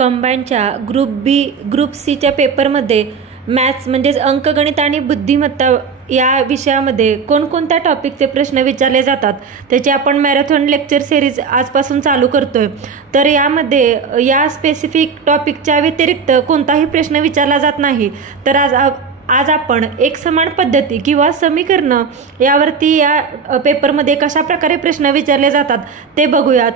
कंबाईनच्या group सीच्या पेपरमध्ये maths म्हणजेच अंकगणित आणि बुद्धिमत्ता या विषयामध्ये कोणकोणत्या टॉपिकचे प्रश्न विचारले जातात त्याची आपण मॅरेथॉन लेक्चर सिरीज आजपासून चालू करतोय। तर यामध्ये या स्पेसिफिक टॉपिकच्या व्यतिरिक्त कोणताही प्रश्न विचारला जात नाही। तर आज आपण एकसमान पद्धती किंवा समीकरण यावरती या पेपरमध्ये कशा प्रकारे प्रश्न विचारले जातात ते बघूयात।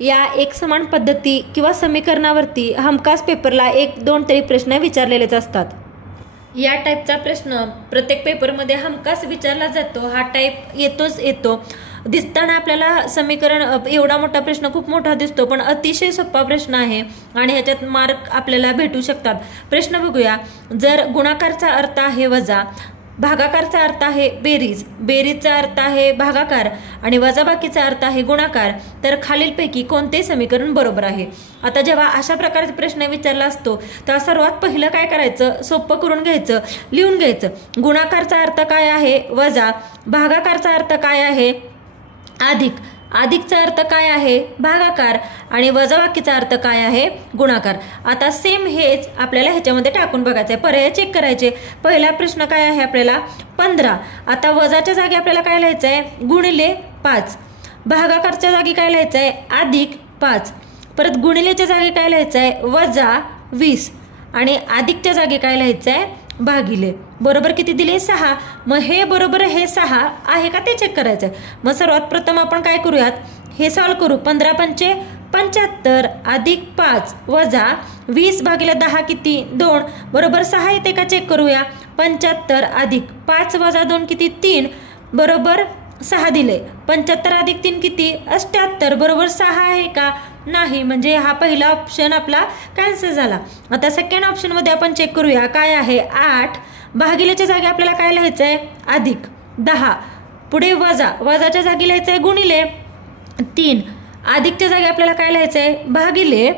या एकसमान पद्धती किंवा समीकरणावरती हमखास पेपरला 1-2 तरी प्रश्न विचारलेलेच असतात। या टाईपचा प्रश्न प्रत्येक पेपरमध्ये हमखास विचारला जातो। हा टाईप येतो दिसताना आपल्याला समीकरण एवढा मोठा प्रश्न खूप मोठा दिसतो, पण अतिशय सोपा प्रश्न आहे आणि ह्याच्यात मार्क आपल्याला भेटू शकतात। प्रश्न बघूया। जर गुणाकारचा अर्थ आहे वजा, भागाकारचा अर्थ आहे बेरीज, बेरीजचा अर्थ आहे भागाकार आणि वजाबाकीचा अर्थ आहे गुणाकार, तर खालीलपैकी कोणते समीकरण बरोबर आहे। आता जेव्हा अशा प्रकारचा प्रश्न विचारला असतो तेव्हा सर्वात पहिलं काय करायचं, सोपं करून घ्यायचं, लिहून घ्यायचं। गुणाकारचा अर्थ काय आहे वजा, भागाकारचा अर्थ काय आहे अधिक, अधिकचा अर्थ काय आहे भागाकार आणि वजाबाकीचा अर्थ काय आहे गुणाकार। आता सेम हेच आपल्याला ह्याच्यामध्ये टाकून बघायचं आहे, पर्याय चेक करायचे। पहिला प्रश्न काय आहे आपल्याला 15। आता वजाच्या जागी आपल्याला काय लिहायचं आहे गुणिले 5, भागाकारच्या जागी काय लिहायचं आहे अधिक 5, परत गुणिलेच्या जागी काय लिहायचं आहे वजा 20 आणि अधिकच्या जागी काय लिहायचं आहे भागिले। बरोबर किती दिले 6। मग हे बरोबर हे 6 आहे का ते चेक करायचं आहे। मग सर्वात प्रथम आपण काय करूयात, हे सॉल्व करू। 15×5 = 75 अधिक 5 वजा 20 भागिले 10 किती 2 बरोबर 6 येते का चेक करूया। 75 अधिक 5 वजा 2 किती 3 बरोबर 6 दिले। 75 अधिक 3 किती 78 बरोबर 6 आहे का नाही, म्हणजे हा पहिला ऑप्शन आपला कॅन्सल झाला। आता सेकंड ऑप्शन मध्ये आपण चेक करूया काय आहे 8 भागिलेच्या जागी आपल्याला काय लिहायचं आहे अधिक 10, पुढे वजा, वजाच्या जागी लिहायचं आहे गुणिले 3, अधिकच्या जागी आपल्याला काय लिहायचं आहे भागिले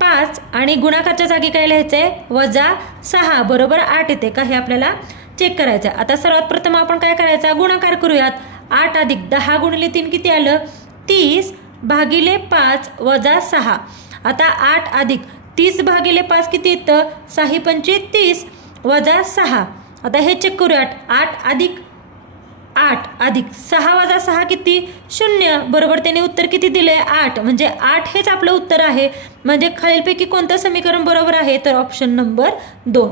5 आणि गुणाकारच्या जागी काय लिहायचं आहे वजा 6 बरोबर 8 येते का हे आपल्याला चेक करायचं आहे। आता सर्वात प्रथम आपण काय करायचं गुणाकार करूयात। 8 अधिक 10 गुणिले 3 किती आलं 30 भागिले 5 वजा 6। आता 8 अधिक 30 भागिले 5 किती येतं 6×5 = 30 वजा 6। आता हे चेक करूयात 8 अधिक 6 वजा 6 किती 0 बरोबर त्याने उत्तर किती दिले 8, म्हणजे 8 हेच आपलं उत्तर आहे। म्हणजे खालीलपैकी कोणतं समीकरण बरोबर आहे तर ऑप्शन नंबर 2।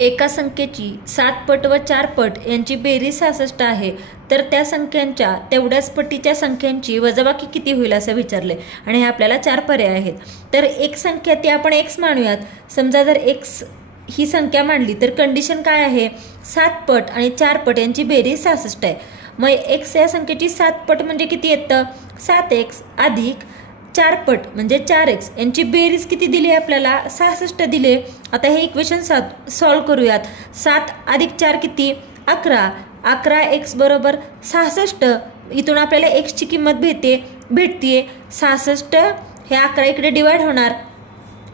एका संख्येची 7 पट व 4 पट यांची बेरीज 66 आहे, तर त्या संख्यांच्या तेवढ्याच पटीच्या संख्यांची वजाबाकी किती होईल असं विचारले आणि हे आपल्याला 4 पर्याय आहेत। तर एक संख्या ती आपण x मानूयात। समजा जर x ही संख्या मांडली तर कंडिशन काय आहे 7 पट आणि 4 पट यांची बेरीज 66 आहे। मग x या संख्येची 7 पट म्हणजे किती येतं 7x अधिक 4 पट म्हणजे 4x यांची बेरीज किती दिली आपल्याला 66 दिले। आता हे इक्वेशन सॉल्व करूयात। 7 अधिक 4 किती 11, 11x बरोबर 66। इथून आपल्याला x ची किंमत भेटते 66, हे 11 इकडे डिवाइड होणार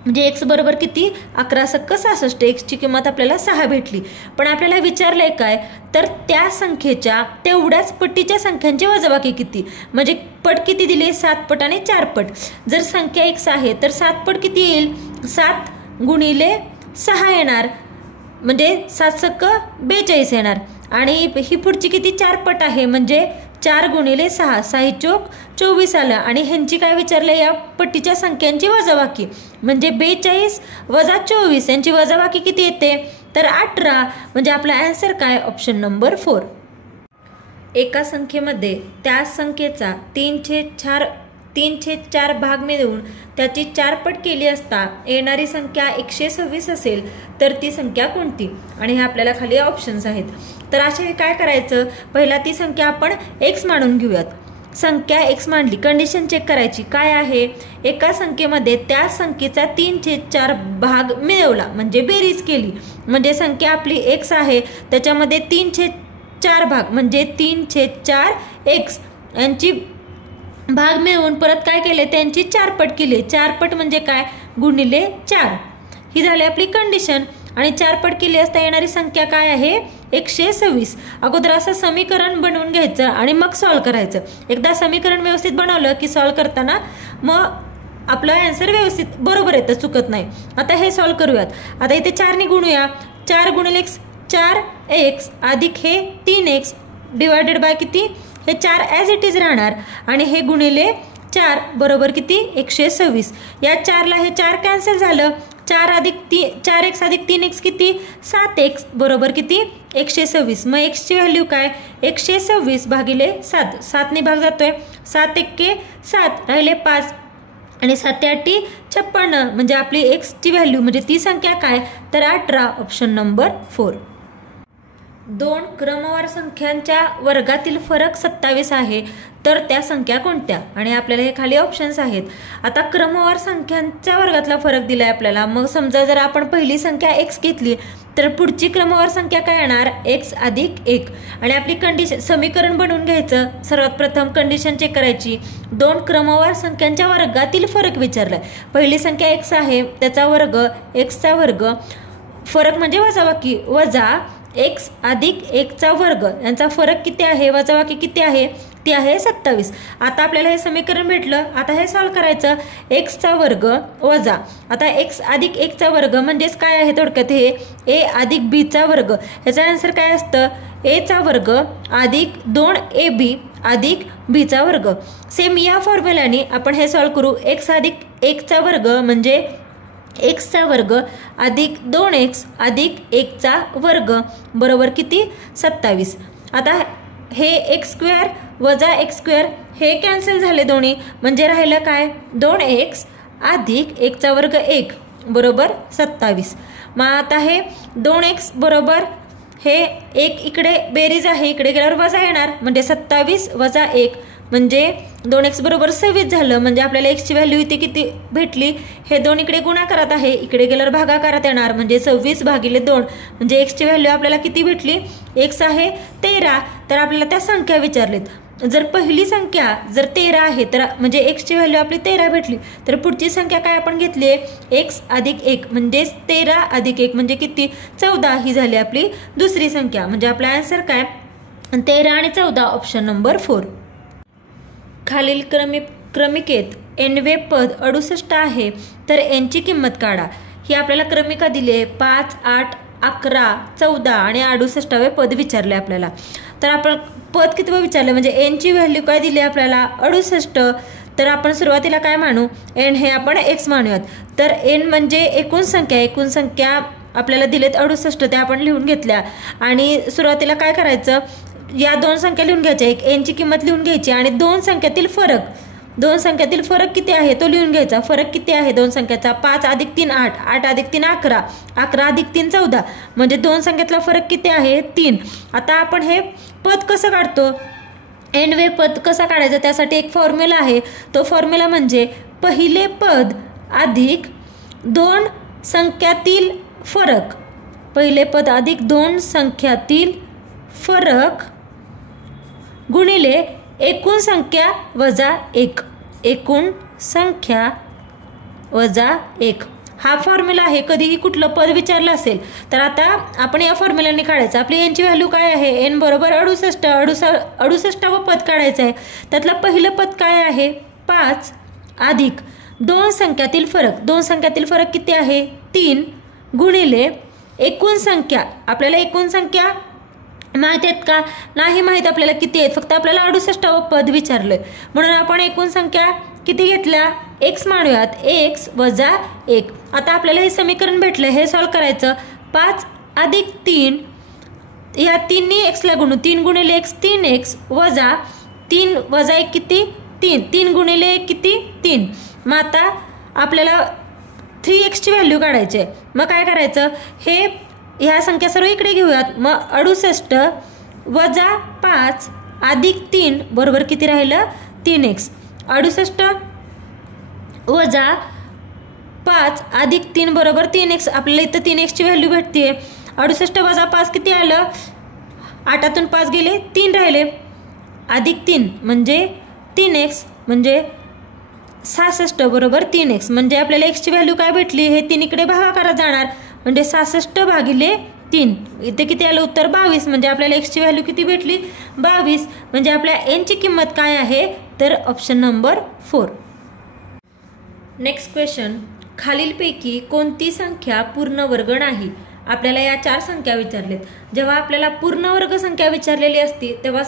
म्हणजे x बरोबर किती 11×66, x ची किंमत आपल्याला 6 भेटली। पण आपल्याला विचारलंय काय तर त्या संख्येच्या तेवढ्याच पटीच्या संख्यांची वजाबाकी किती, म्हणजे पट किती दिले 7 पट आणि 4 पट। जर संख्या x आहे तर 7 पट किती येईल 7 गुणिले 6 येणार म्हणजे 7×42 येणार आणि ही पुढची किती 4 पट आहे म्हणजे 4 गुणिले 6 6 चोक 24 आलं आणि ह्यांची काय विचारले या पट्टीच्या संख्यांची वजाबाकी म्हणजे 42 वजा 24 यांची वजाबाकी किती येते तर 18, म्हणजे आपला आन्सर काय ऑप्शन नंबर 4। एका संख्येमध्ये त्या संख्येचा 3/4 भाग मिळवून त्याची 4 पट केली असता येणारी संख्या 126 असेल तर ती संख्या कोणती आणि हे आपल्याला खाली ऑप्शन्स आहेत। तर अशा काय करायचं, पहिला ती संख्या आपण x मानून घेऊयात। संख्या x मांडली, कंडिशन चेक करायची काय आहे एका संख्येमध्ये त्या संख्येचा 3/4 भाग मिळवला म्हणजे बेरीज केली, म्हणजे संख्या आपली x आहे त्याच्यामध्ये 3/4 भाग म्हणजे 3/4x यांची भाग मिळवून परत काय केले त्यांची 4 पट केली। 4 पट म्हणजे काय गुणिले 4, ही झाली आपली कंडिशन आणि 4 पट केली असता येणारी संख्या काय आहे 126। अगोदर असं समीकरण बनवून घ्यायचं आणि मग सॉल्व करायचं। एकदा समीकरण व्यवस्थित बनवलं की सॉल्व करताना मग आपलं आन्सर व्यवस्थित बरोबर येतं, चुकत नाही. आता हे सॉल्व करूयात. आता इथे 4ने गुणूया. 4 गुणिले x 4x अधिक हे 3x डिवायडेड बाय किती, हे 4 ॲज इट इज राहणार आणि हे गुणिले 4 बरोबर किती 126. या 4ला हे 4 कॅन्सल झालं. 4x अधिक 3x किती 7x बरोबर किती 126. मग x ची व्हॅल्यू काय 126 भागिले 7. 7ने भाग जातोय. 7 एक्के 7 राहिले 5 आणि 7 8 56 म्हणजे आपली x ची व्हॅल्यू म्हणजे ती संख्या काय तर 18. Option number 4. 2 क्रमवार संख्यांच्या वर्गातील फरक 27 आहे तर त्या संख्या कोणत्या, आणि आपल्याला हे खाली ऑप्शन्स आहेत. आता क्रमवार संख्यांच्या वर्गातला फरक दिलाय आपल्याला. मग समजा जर आपण पहिली संख्या x घेतली तर पुढची क्रमवार संख्या काय येणार x अधिक 1. आणि आपली कंडिशन समीकरण बनवून घ्यायचं. सर्वात प्रथम कंडिशन चेक करायची. 2 क्रमवार संख्यांच्या वर्गातील फरक विचारलाय. पहिली संख्या x आहे त्याचा वर्ग x चा वर्ग, फरक म्हणजे वजाबाकी, वजा x अधिक 1 चा वर्ग यांचा फरक किती आहे, वजाबाकी किती आहे ती आहे 27. आता आपल्याला हे समीकरण भेटलं. आता हे सॉल्व करायचं. x चा वर्ग वजा आता x अधिक 1 चा वर्ग म्हणजेच काय आहे थोडक्यात हे a अधिक b चा वर्ग. याचा आन्सर काय असतं a चा वर्ग अधिक 2ab अधिक b चा वर्ग. सेम या फॉर्म्युल्याने आपण हे सॉल्व करू. x अधिक 1 चा वर्ग म्हणजे x चा वर्ग अधिक 2x अधिक 1 चा वर्ग बरोबर किती 27. आता हे x² वजा x² हे कॅन्सल झाले दोन्ही म्हणजे राहिलं काय 2x अधिक 1 चा वर्ग 1 बरोबर 27. मग आता हे 2x बरोबर हे 1 इकडे बेरीज आहे, इकडे गेल्यावर वजा येणार म्हणजे 27 वजा 1 म्हणजे 2x बरोबर 26 झालं. म्हणजे आपल्याला x ची व्हॅल्यू इथे किती भेटली, हे 2 इकडे गुणाकारात आहे, इकडे गेल्यावर भागाकारात येणार म्हणजे 26 भागिले 2 म्हणजे x ची व्हॅल्यू आपल्याला किती भेटली, x आहे 13. तर आपल्याला त्या संख्या विचारलीत. जर पहिली संख्या जर 13 आहे तर म्हणजे x ची व्हॅल्यू आपली 13 भेटली. तर पुढची संख्या काय आपण घेतली x अधिक 1 म्हणजे 13 अधिक 1 म्हणजे किती 14. ही झाली आपली दुसरी संख्या. म्हणजे आपला आन्सर काय 13 आणि 14. Option number 4. खालील क्रमिकेत nवे पद 68 आहे तर n ची किंमत काढा. ही आपल्याला क्रमिका दिली आहे. 5, 8, 11, 14 आणि 68वे पद विचारले आपल्याला. तर आपण पद किती विचारले म्हणजे n ची व्हॅल्यू काय दिली आपल्याला 68. तर आपण सुरुवातीला काय मानू n हे आपण x मानूयात. तर n म्हणजे एकूण संख्या आपल्याला दिलेत 68 त्या आपण लिहून घेतल्या. आणि सुरुवातीला काय करायचं या 2 संख्या लिहून घ्यायच्या. एक n ची किंमत लिहून घ्यायची आणि 2 संख्यातील फरक किती आहे तो लिहून घ्यायचा. फरक किती आहे 2 संख्याचा 5 अधिक 3 8, 8 अधिक 3 11, 11 अधिक 3 14 म्हणजे 2 संख्यातला फरक किती आहे 3. आता आपण हे पद कसं काढतो nवे पद कसा काढायचं त्यासाठी एक फॉर्म्युला आहे. तो फॉर्म्युला म्हणजे पहिले पद अधिक 2 संख्यातील फरक, पहिले पद अधिक 2 संख्यातील फरक गुणिले एकूण संख्या वजा 1, एकूण संख्या वजा 1 हा फॉर्म्युला आहे. कधीही कुठलं पद विचारलं असेल तर आता आपण या फॉर्म्युल्याने काढायचं. आपली n ची व्हॅल्यू काय आहे n बरोबर 68व पद काढायचं आहे. त्यातलं पहिलं पद काय आहे 5 अधिक 2 संख्यातील फरक, 2 संख्यातील फरक किती आहे 3 गुणिले एकूण संख्या. आपल्याला एकूण संख्या माहित आहेत का नाही माहित आपल्याला किती आहेत, फक्त आपल्याला 68व पद विचारलंय म्हणून आपण एकूण संख्या किती घेतल्या x मानूयात x वजा 1. आता आपल्याला हे समीकरण भेटलं हे सॉल्व करायचं. 5 अधिक 3 या 3 नी x ला गुणू 3 गुणिले x 3x वजा 3 वजा 1 किती 3, 3 गुणिले 1 किती 3. मग आता आपल्याला 3x ची व्हॅल्यू काढायची आहे. मग काय करायचं हे ह्या संख्या सर्व इकडे घेऊयात. मग 68 वजा 5 अधिक 3 बरोबर किती राहिलं 3x. 68 वजा 5 अधिक 3 बरोबर 3x. आपल्याला इथं 3x ची व्हॅल्यू भेटते. 68 वजा 5 किती आलं 8तून 5 गेले 3 राहिले अधिक 3 म्हणजे 3x म्हणजे 66 बरोबर 3x. म्हणजे आपल्याला x ची व्हॅल्यू काय भेटली हे 3 इकडे भागाकारात जाणार म्हणजे 66 भागिले 3 इथे किती आलं उत्तर 22. म्हणजे आपल्याला x ची व्हॅल्यू किती भेटली 22. म्हणजे आपल्या n ची किंमत काय आहे तर ऑप्शन नंबर 4. नेक्स्ट क्वेश्चन, खालीलपैकी कोणती संख्या पूर्ण वर्ग नाही? आपल्याला या 4 संख्या विचारलेत. जेव्हा आपल्याला पूर्ण वर्ग संख्या विचारलेली असती तेव्हा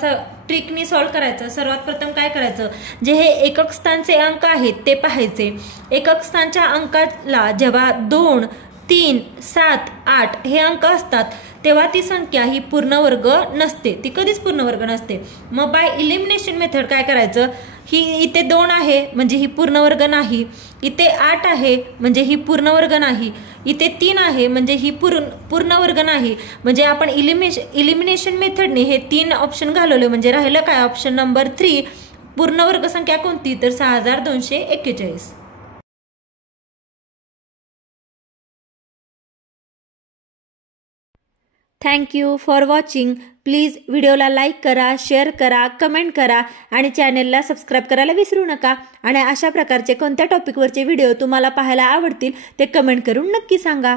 ट्रिकनी सॉल्व्ह करायचं. सर्वात प्रथम काय करायचं, जे हे एकक स्थानचे अंक आहेत ते पाहायचे. एकक स्थानच्या अंकाला जेव्हा 2, 3, 7, 8 हे अंक असतात तेव्हा ती संख्या ही पूर्ण वर्ग नसते, ती कधीच पूर्ण वर्ग नसते. मग बाय इलिमिनेशन मेथड काय करायचं, ही इथे 2 आहे म्हणजे ही पूर्ण वर्ग नाही, इथे 8 आहे म्हणजे ही पूर्ण वर्ग नाही, इथे 3 आहे म्हणजे ही पूर्ण वर्ग नाही. म्हणजे आपण इलिमिनेशन मेथडने हे 3 ऑप्शन घालवले म्हणजे राहिलं काय, ऑप्शन नंबर 3 पूर्ण वर्ग संख्या कोणती, तर 6241. Thank you for watching. प्लीज व्हिडिओला लाईक करा, शेअर करा, कमेंट करा आणि चॅनलला सबस्क्राईब करायला विसरू नका. आणि अशा प्रकारचे कोणत्या टॉपिकवरचे व्हिडिओ तुम्हाला पाहायला आवडतील ते कमेंट करून नक्की सांगा.